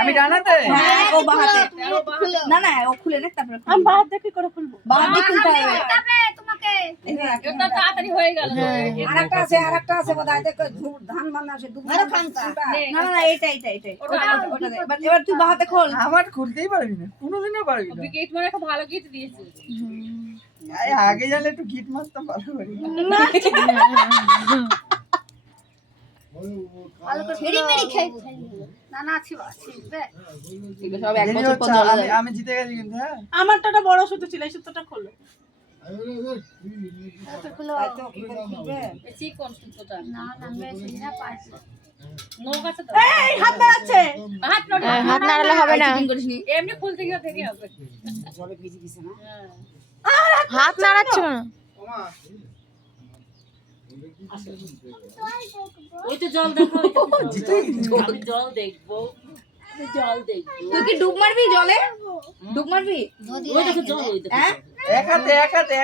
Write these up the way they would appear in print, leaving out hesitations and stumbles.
আমি ডানাতে ও বাহাতে না না ও খুলে নে তারপরে আমি বাহাত দেখি করে খুলবো বাহাত দিয়ে খুলতে হবে তোমাকে এটা তাড়াতাড়ি হয়ে গেল আরেকটা আছে বোধহয় দেখো ধান বানা আছে না না এটা এবার তুই বাহাতে খোল আমার খুলতেই পারবি না কোনোদিনও পারবি না গিট মানে খুব ভালো গিট দিয়েছে আগে জানলে একটু গিট মারতাম ভালো করে ভালো করে ফেরি মেরি খেয়ে না না ছিল সব এক বছর পর চলে যাবে আমি জিতে গেছি কিন্তু হ্যাঁ আমারটা বড় সুতো ছিল এই সুতোটা খোলো বেশি কোন সুতোটা না না মেশিন না পারছি নোক আছে তো এই হাত নাড়াচ্ছে হাত নাড়ালে হবে না এমনি খুলতে গিয়ে দেরি হবে জলে ভিজে গেছে না হাত নাড়াচ্ছে না ওই তো জল দেখো আমি জল দেখবো তুই কি ডুব মারবি জলে ডুব মারবি ওই দেখো জল ওই দেখো হ্যাঁ এক হাতে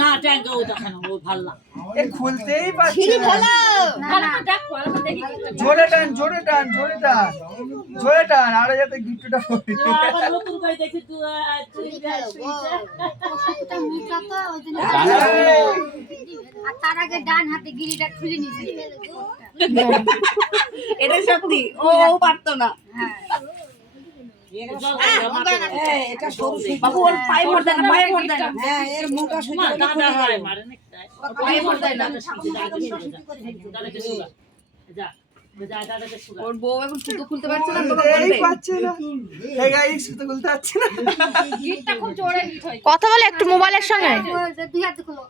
না ট্যাঙ্ক ও দেখো না ও ভালো না এ খুলতেই পারছি সিঁড়ি না ফেলো ভালো করে দেখো ভালো করে দেখি জোরে টান আরে যাতে গিফটটা পড়ে আবার নতুন করে দেখি তুই ওটা মিটা তো ওই জন্য আর তার আগে ডান হাতে গিরিটা খুলে নিয়েছে এটা সত্যি ও পারতো না এটা সরু বাবু ওর পায়ে ভর দেয় না পায়ে ভর দেয় না হ্যাঁ এর মোটা সুতো দাদা হয় মারে না পায়ে ভর দেয় না যা দাদাকে সুগা ওর বউ এখন সুতো খুলতে পারছে না তোকে এই বলবে পাচ্ছে না হে গাইস সুতো খুলতে পারছে না গিটটা খুব জোরে গিট হয় কথা বলে একটু মোবাইলের সঙ্গে দুই হাতে খুলো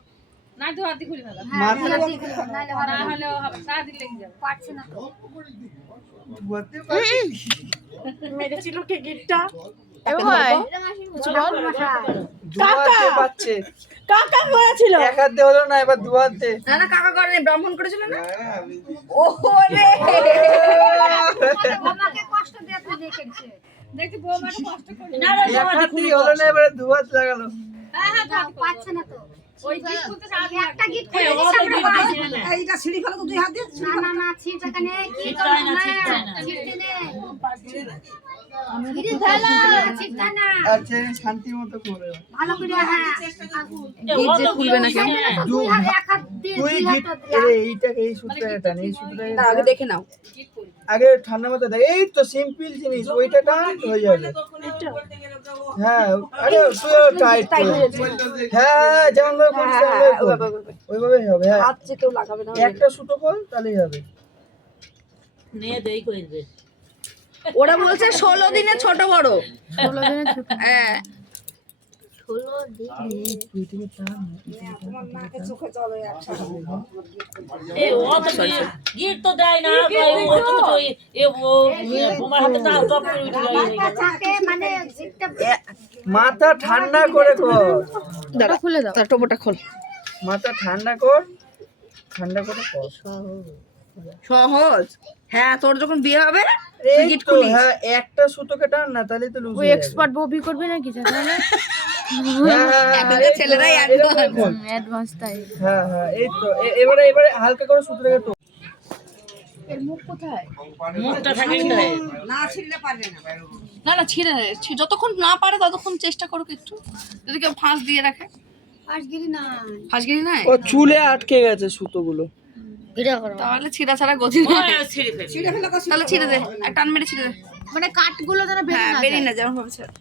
না দু হাতে খুলি না হ্যাঁ দুই হাতে খুলো নাইলে হবে না না হলে হবে সারাদিন লেগে যাবে পারছে না তো ধোয়াতে পারছি মেরেছিল কে গিটটা ভাই ধোয়াতে পারছে কাকা করেছিল এক হাত দিয়ে হলো না এবার দু হাত দে না না কাকা করেনি ব্রাহ্মণ করেছিল না ওহো রে আমাকে কষ্ট দিয়ে তুই দেখেছে দেখি বউ মানে কষ্ট করে না এক হাত দিয়ে হলো না এবারে দু হাত লাগালো পারছে না তো ওই গিট খুলতে সারাদিন একটা গিট এই খুলে ও তো গিট দিছি না এইটা সিঁড়ি ফেলো তো তুই হাত দিয়ে না না না ছিট এখানে কি ছিটকায় না, ছিটকায় না। ছিটতে নে গিরি ঢালা ছিটটা না আচ্ছা শান্তি মতো করে ভালো করে হ্যাঁ ও তো খুলবে না কেন? দুই হাত এক হাত দিয়ে তুই দুই গিট হাত এইটাকে এই সুতোটা টান এই সুতোটা তার আগে দেখে নাও আগে ঠান্ডা মতো দেখ এই তো সিম্পল জিনিস ওইটা টান হয়ে যাবে হ্যাঁ আরে তুইও টাইট হ্যাঁ যেমন ভাবে করিস তেমন ভাবে কর। ওইভাবেই হবে হ্যাঁ হাত যে কেউ লাগাবে না একটা সুতো কর তাহলেই হবে নে দেই কই দে ওরা বলছে 16 দিনে ছোট বড় 16 দিনের ছোট হ্যাঁ এ ও তো গিট তো দেয় না ও তো ওই এ ও বোমার হাতে টাল টপ করে উঠে গেল চাকে মানে জিটটা মাথা ঠান্ডা করে কর দাঁড়া খুলে দাও তার টোপটা খোল মাথা ঠান্ডা করে কর সহজ হ্যাঁ তোর যখন বিয়ে হবে এই গিট তো খুলিস। হ্যাঁ একটা সুতোকে টান না তাহলে তো লুজ ওই এক্সপার্ট ববি করবে নাকি জানা না এখনকার ছেলেরাই advance। অ্যাডভান্স তাই হ্যাঁ এই তো এবারে হালকা করে সুতোটাকে তো এর মুখ কোথায় মুখটা থাকে তো না ছিঁড়লে পারবে না না ছিঁড়ে যতক্ষণ না পারে ততক্ষণ চেষ্টা করুক একটু যদি কেউ ফাঁস দিয়ে রাখে পাশ গিরি না ফাঁসগিরি নাই ও চুলে আটকে গেছে সুতোগুলো ভিড়া করো তাহলে ছিঁড়া ছাড়া গতি নেই ছিড়ে ফেল তাহলে ছিঁড়ে দে এক টান মেরে ছিঁড়ে দে মানে কাটগুলো যেন বেরিয়ে হ্যাঁ না বেরিয়ে না যেমন ভাবে ছেড়ে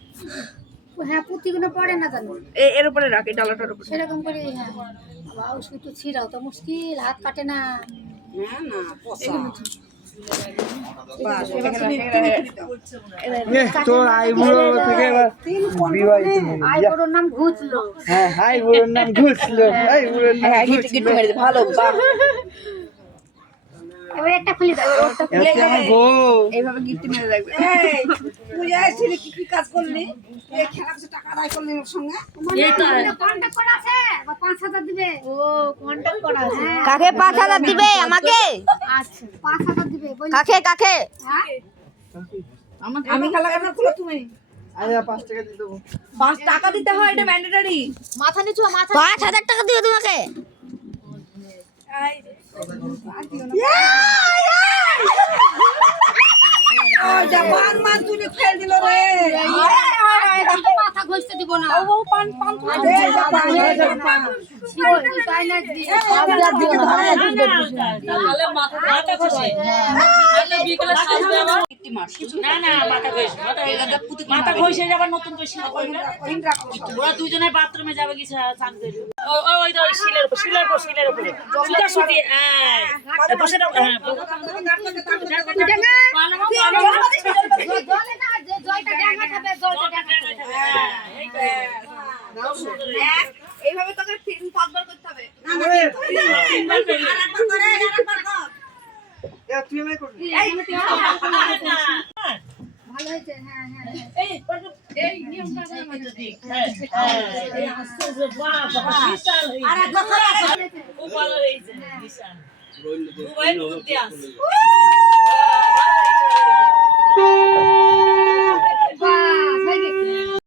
হ্যাঁ পুঁতিগুলো পড়ে না জানো এর উপরে রাখ এই ডলাটার উপরে সেরকম করে হ্যাঁ বাবা সুতো ছিঁড়াও তো মুশকিল হাত কাটে না না না পসা তোর আইবুড়ো থেকে এবার বিবাহিত হয়ে আই বড়োর নাম ঘুচলো হ্যাঁ হাই বুড়োর নাম ঘুষলো হাই বুড়োর নাম হ্যাঁ গিট গিট মেরে দে ভালো বাহ এবার একটা খুলে দাও ওটা খুলে কেমন গো এইভাবে গিট মেরে রাখবে এই তুই আইছিলি কি কাজ করলি এই খেলা কিছু টাকা আদায় করলি ওর সঙ্গে এই তো কন্টাক্ট করা আছে বা 5000 দিবে ও কন্টাক্ট করা আছে কাকে 5000 দিবে আমাকে আচ্ছা 5000 দিবে বল কাকে হ্যাঁ আমি খেলা কেন খুলো তুমি আরে 5 টাকা দিয়ে দেবো 5 টাকা দিতে হয় এটা ম্যান্ডেটরি মাথা নিচু মাথা 5000 টাকা দিবে তোমাকে ওইটা পান মান তুলে ফেল দিল রে মাথা ঘষতে দিব না ও পান পান তুলে তাই না তাহলে মাথা ঘষে তাহলে বিকেলে সাজবে আবার না না মাথা ঘষে যাবার নতুন করে শিল করি না ওরা দুজনে বাথরুমে যাবে কি চান দেবে ওই তো শিলের উপর শিলের উপরে সুতা সুতি বসে দাও হ্যাঁ জলে না যে জলটা ডাঙা খাবে জলটা ডাঙা এইভাবে তোকে 5বার করতে হবে তুই আমি করবি ভালো হয়েছে হ্যাঁ হ্যাঁ এই নিয়মটা এই আশ্চর্য বাবা বিশাল হয়েছে খুব ভালো হয়েছে বিশাল মোবাইল করতে আসে